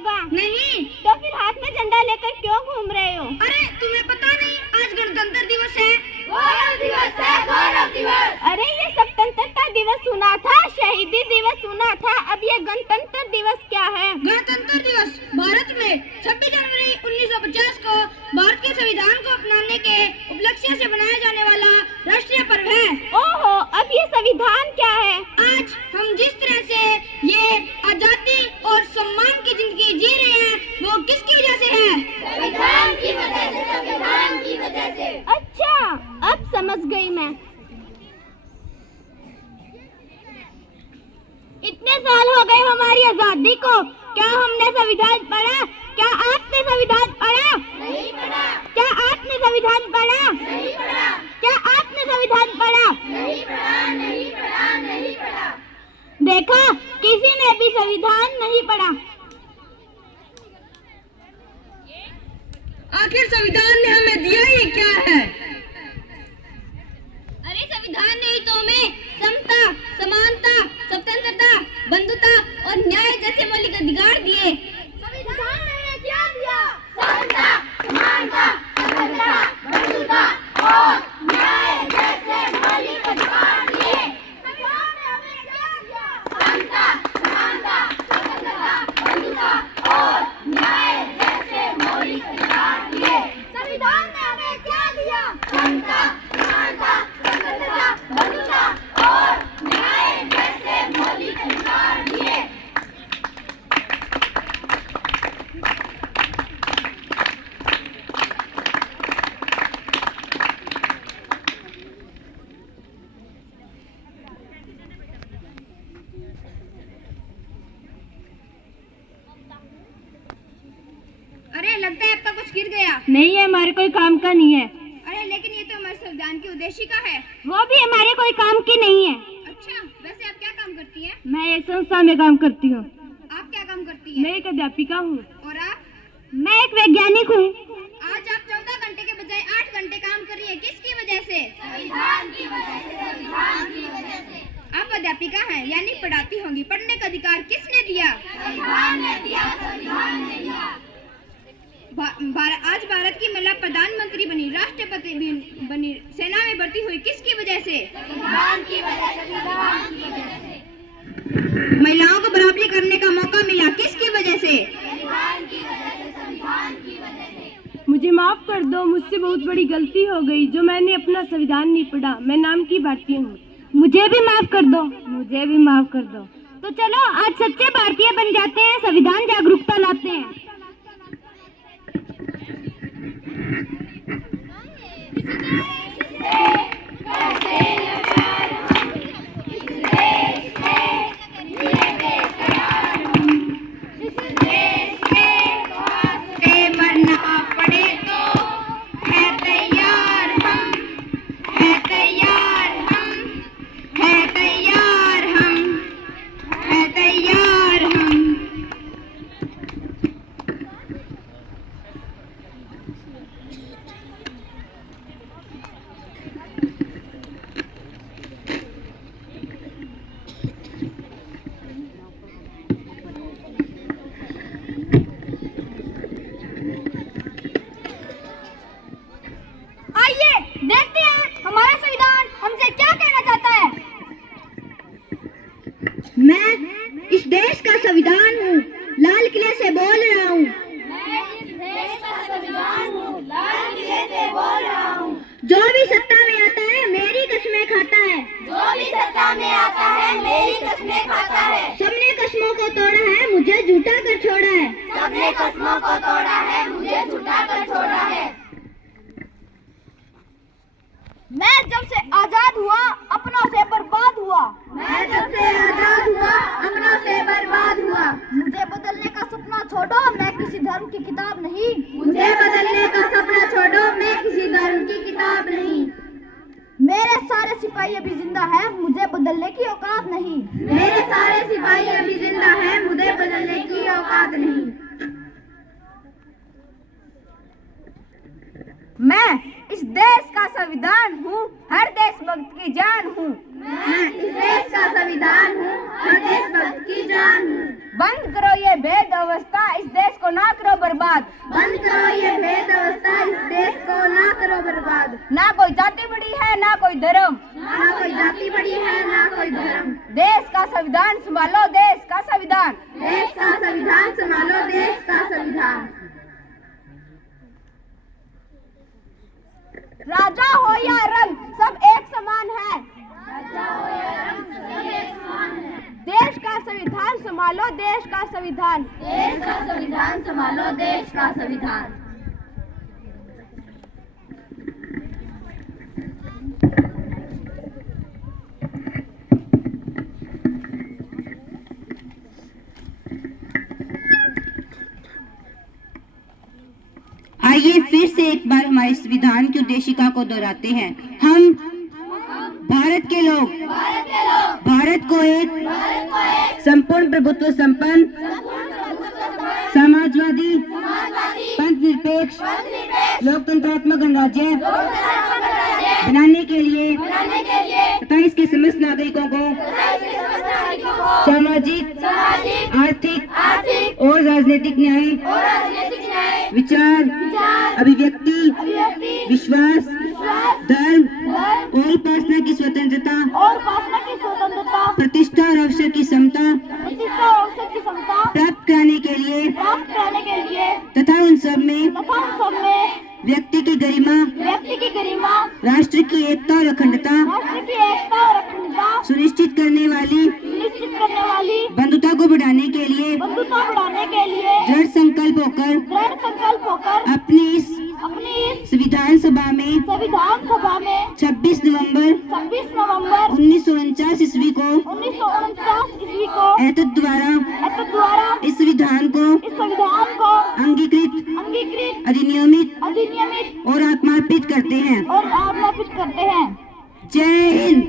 होगा। नहीं। तो फिर हाथ में झंडा लेकर क्यों घूम रहे हो? अरे तुम्हें पता नहीं, आज गणतंत्र दिवस है। गौरव दिवस है, गौरव दिवस। अरे ये स्वतंत्रता दिवस सुना था, शहीदी दिवस सुना था, अब ये गणतंत्र दिवस क्या है? गणतंत्र दिवस भारत में 26 जनवरी 1950 को भारत के संविधान को अपनाने के उपलक्ष्य से बनाया जाने वाला राष्ट्रीय पर्व है। ओहो, अब ये संविधान क्या है? आज हम जिस तरह से ये आजादी और सम्मान की जिंदगी जी रहे हैं, वो किसकी वजह से है? संविधान की वजह से, संविधान की वजह से। अच्छा, अब समझ गई मैं। इतने साल हो गए हमारी आजादी को, क्या हमने संविधान पढ़ा? क्या आपने संविधान पढ़ा? नहीं पढ़ा। क्या आपने संविधान पढ़ा? नहीं पढ़ा। क्या आपने संविधान पढ़ा? नहीं पढ़ा, नहीं पढ़ा, नहीं पढ़ा। देखा, किसी ने भी संविधान नहीं पढ़ा। आखिर संविधान ने हमें दिया ही क्या है? अरे संविधान ने ही तो हमें समता, समानता, स्वतंत्रता, बंधुता और न्याय जैसे मौलिक अधिकार दिए। संविधान ने हमें क्या दिया? समता, समानता, स्वतंत्रता, बंधुता और न्याय जैसे मौलिक अधिकार दिए। संविधान ने हमें क्या दिया? समता, समानता, स्वतंत्रता, बंधुता और न्याय जैसे मौलिक अधिकार दिए। संविधान ने हमें क्या दिया? समता, समानता, स्वतंत्रता, बंधुता और न्याय जैसे मौलिक अधिकार दिए। अरे लगता है आपका कुछ गिर गया। नहीं है, हमारे कोई काम का नहीं है। अरे लेकिन ये तो हमारे संविधान के उद्देश्य का है। वो भी हमारे कोई काम की नहीं है। अच्छा, वैसे आप क्या काम करती हैं? मैं एक संस्था में काम करती हूँ। आप क्या काम करती हैं? मैं एक अध्यापिका हूँ। और आप? मैं एक वैज्ञानिक हूँ। आज आप 14 घंटे के बजाय 8 घंटे काम कर रही है, किसकी वजह से? संविधान की वजह से, संविधान की वजह से। आप अध्यापिका हैं, यानी पढ़ाती होंगी। पढ़ने का अधिकार किसने दिया? संविधान ने दिया, संविधान ने दिया। आज भारत की महिला प्रधानमंत्री बनी, राष्ट्रपति बनी, सेना में भर्ती हुई, किसकी वजह से? संविधान की वजह से, संविधान की वजह से। महिलाओं को बराबरी करने का मौका मिला, किसकी वजह से? संविधान की वजह से, संविधान की वजह से। मुझे माफ कर दो, मुझसे बहुत बड़ी गलती हो गई जो मैंने अपना संविधान नहीं पढ़ा। मैं नाम की भारतीय हूँ। मुझे भी माफ कर दो। मुझे भी माफ कर दो। तो चलो आज सच्चे भारतीय बन जाते हैं, संविधान जागरूकता लाते हैं। देखते हैं हमारा संविधान हमसे क्या कहना चाहता है। मैं इस देश का संविधान हूँ, लाल किले से बोल रहा हूँ। मैं इस देश का संविधान हूँ, लाल किले से बोल रहा हूँ। जो भी सत्ता में आता है मेरी कस्में खाता है। जो भी सत्ता में आता है मेरी कस्में खाता है। सबने कस्मों को तोड़ा है, मुझे झूठा कर छोड़ा है। सबने कस्मों को तोड़ा है, मुझे झूठा कर छोड़ा है। मैं जब से आजाद हुआ अपनों से बर्बाद हुआ। मैं जब से आजाद हुआ अपनों से बर्बाद हुआ। मुझे बदलने का सपना छोड़ो, मैं किसी धर्म की किताब नहीं। मुझे बदलने का सपना छोड़ो, मैं किसी धर्म की किताब नहीं। मेरे सारे सिपाही अभी जिंदा है, मुझे बदलने की औकात नहीं। मेरे सारे सिपाही अभी जिंदा है, मुझे बदलने की औकात नहीं। मैं इस देश का संविधान हूँ, हर देशभक्त की जान हूँ। मैं इस देश का संविधान हूँ, हर देशभक्त की जान हूँ। बंद करो ये भेद अवस्था, इस बर्बाद। बंद करो ये भेद अवस्था, इस देश को ना करो बर्बाद। ना कोई जाति बड़ी है ना कोई धर्म, ना कोई जाति बड़ी है ना कोई धर्म। देश का संविधान संभालो, देश का संविधान। देश का संविधान संभालो, देश का संविधान। राजा हो या रंग सब एक समान है, देश का संविधान संभालो, देश का संविधान। देश का संविधान संभालो, देश का संविधान। आइए फिर से एक बार हमारे संविधान की उद्देशिका को दोहराते हैं। हम भारत के लोग भारत को एक संपूर्ण प्रभुत्व संपन्न, समाजवादी, पंथ निरपेक्ष, लोकतंत्रात्मक गणराज्य बनाने के लिए तथा इसके समस्त नागरिकों को सामाजिक, आर्थिक और राजनीतिक न्याय, विचार, अभिव्यक्ति, विश्वास, धर्म और उपासना की स्वतंत्रता, प्रतिष्ठा और अवसर की समता प्राप्त कराने के लिए तथा उन सब में व्यक्ति की गरिमा, राष्ट्र की एकता और अखंडता सुनिश्चित करने वाली बंधुता को बढ़ाने के लिए दृढ़ संकल्प होकर अपनी इस संविधान सभा में 26 नवंबर 1949 ईस्वी को एतद द्वारा इस संविधान को अंगीकृत, अधिनियमित और आत्मार्पित करते हैं। जय हिंद।